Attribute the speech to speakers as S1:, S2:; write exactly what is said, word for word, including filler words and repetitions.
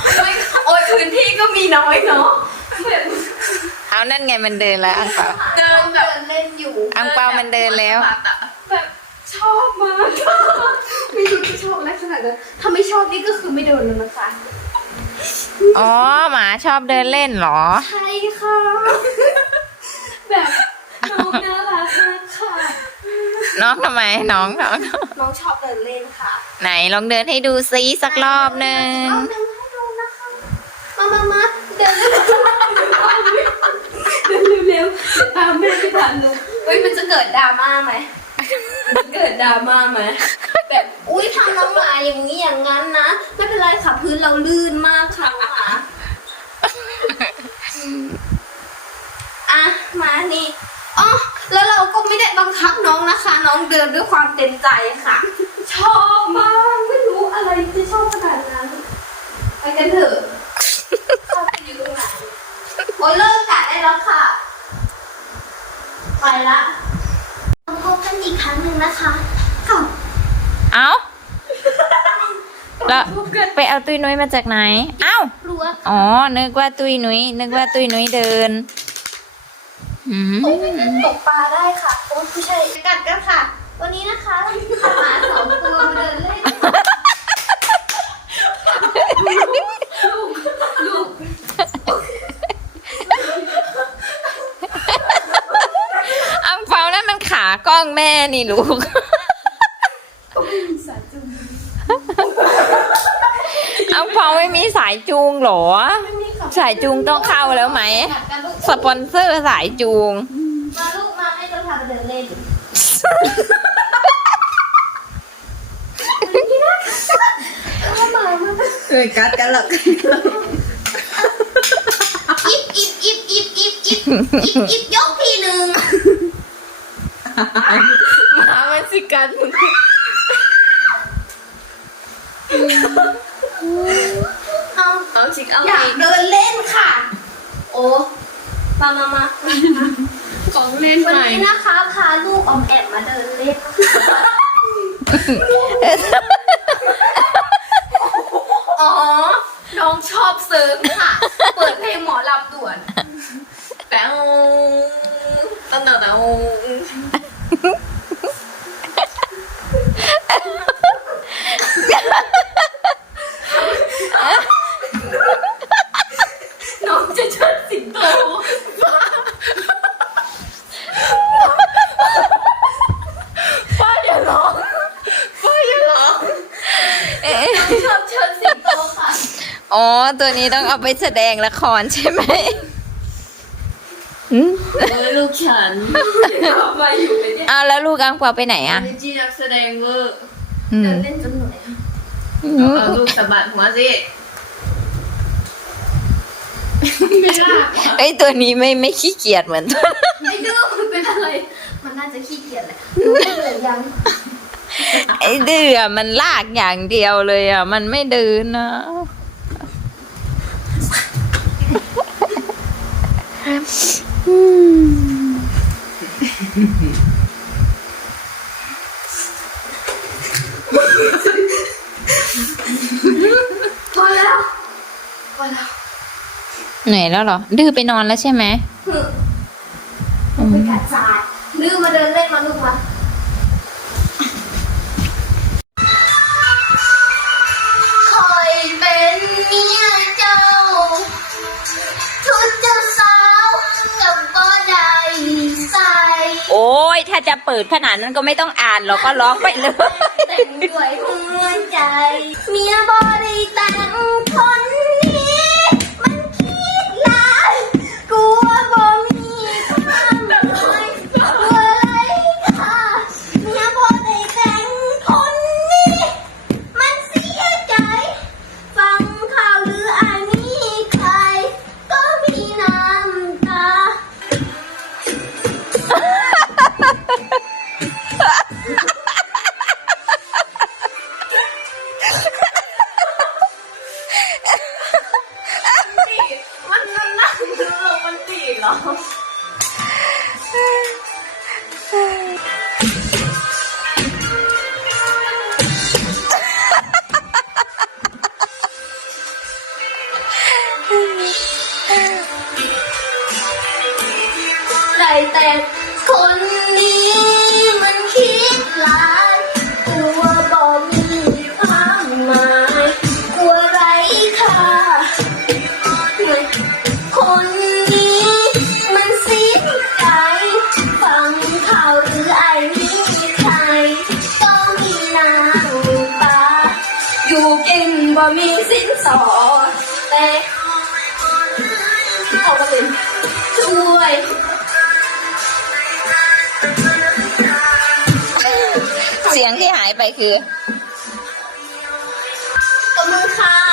S1: โอ้ยพื้นที่ก็มีน้อยเนาะ
S2: เอานั่นไงมันเดินแล้วอังเปา
S1: เดินแบบเล่นอยู่
S2: อังเปามันเดินแล้ว
S1: แบบชอบมากไม่รู้จะชอบลักษณะนั้นถ้าไม่ชอบนี่ก็คือไม่เดินเลยนะคะ
S2: อ๋อหมาชอบเดินเล่นเหรอ
S1: ใช่ค่ะแบบน้องน่ารักมากค่ะ
S2: น้องทำไมน้องน้อง
S1: น้องชอบเดินเล่นค่ะ
S2: ไหนลองเดินให้ดูซิสักรอบหนึ่ง
S1: เดินให้ดูนะคะมามามาเดินเร็วๆตามแม่ไปทันลูกเฮ้ยมันจะเกิดดราม่าไหมมันเกิดดราม่าไหมแบบอุ้ยทำน้องหมาอย่างนี้อย่างนั้นนะไม่เป็นไรค่ะพื้นเราลื่นมากค่ะหมาอ่ะมานี่อ๋อแล้วเราก็ไม่ได้บังคับน้องนะคะ น้องเดินด้วยความเต็มใจค่ะชอบมากไม่รู้อะไรจะชอบขนาดนั้นไปกันเถอะชอบไปอยู่ตรงไหนโอ้ยเลิกกัดได้แล้วค่ะไปละพบกันอีกครั้งหนึ่งนะคะกับ
S2: เอาแล้วไปเอาตุยนุ้ยมาจากไหนเอ้า
S1: รั้ว
S2: อ๋อนึกว่าตุยนุ้ยนึกว่าตุยนุ้ยเดิน
S1: ตกปลาได้ค่ะโอ้ผู้ชายกัดกันค่ะวันนี้นะคะหมาสองตัวมาเดินเล่นลูกลูก
S2: อังเปานั่นมันขากล้องแม่นี่ลูกอังเปาไม่มีสายจูงหรอสายจูงต้องเข้าแล้วไหมสปอนเซอร์สายจูง
S1: มาลูกมาให้เราพาไปเดินเล่น
S3: เลยกัดกันหรอก
S1: อิบอิบอิบอิบอิบอิบอิบอิบยกทีหนึ่ง
S2: หมามันสิกัน
S1: เอา
S2: เอาชิกเอา
S1: อยากเดินเล่นค่ะโอ้มามามา
S2: ของเล่น
S1: วันนี้นะคะพาลูกออมแอบมาเดินเล่นอ๋อน้องชอบเซิร์ฟค่ะเปิดเพลงหมอลำด่วนแป๊วตั้งแต่แป๊วน้องจะเชิดสิงโตป้าอย่าร้องป้าอย่าร้องน้องชอบเชิดสิงโตค่ะ
S2: อ๋อตัวนี้ต้องเอาไปแสดงละครใช่ไหม
S3: เออลูกฉัน
S1: มาอยู่ในนี้
S2: อ้าวแล้วลูกอังเปาไปไหนอ่ะ
S3: จีนักแสดงเวอร์
S1: เดินเล่นจนเหนื่อย
S3: เอาลูกสะบัดหัวสิไม่ได้
S2: ไอตัวนี้ไม่ไม่ขี้เกียจเหมือนตัว
S1: ไอ้ดื้อมันเป็นอะไรมันน่าจะขี้เกียจแหละดูเหนื่อยยัง
S2: ไอเดือมันลากอย่างเดียวเลยอ่ะมันไม่เดินนะ
S1: พอแล้วพอแล้ว
S2: เหนื่อยแล้วเหรอดื้อไปนอนแล้วใช่ไหม
S1: ไปกัดสายดื้อมาเดินเล่นมาลูกมาคอยเป็นเมียเจ้าทุกเจ้าสาวกับบ่ได้ใส่
S2: โอ้ยถ้าจะเปิดขนาดนั้นก็ไม่ต้องอ่านหรอกก็ร้องไปเลย
S1: แต่งด้วยหัวใจเมียบ่ได้แต่งคนนี้มันคิดหลายกลัวบ่มีความหมายกลัวไรค่ะเมียบ่ได้แต่งคนนี้มันเสียใจฟังข่าวหรืออันนี้ใครก็มีน้ำตามันมันนั่งดูโรแมนติกเหรอได้แต่คนนี้มันคิดหลายกลัวบ่มีความหมายกลัวไร้ค่าคนนี้มันสิ้นใจฟังข่าวหรือไอ้มีใครก็มีนางฟ้าอยู่กินบ่มีสินสอดแต่เขาก็เป็นช่วย
S2: เสียงที่หายไปคือ
S1: ก็มึงฆ่า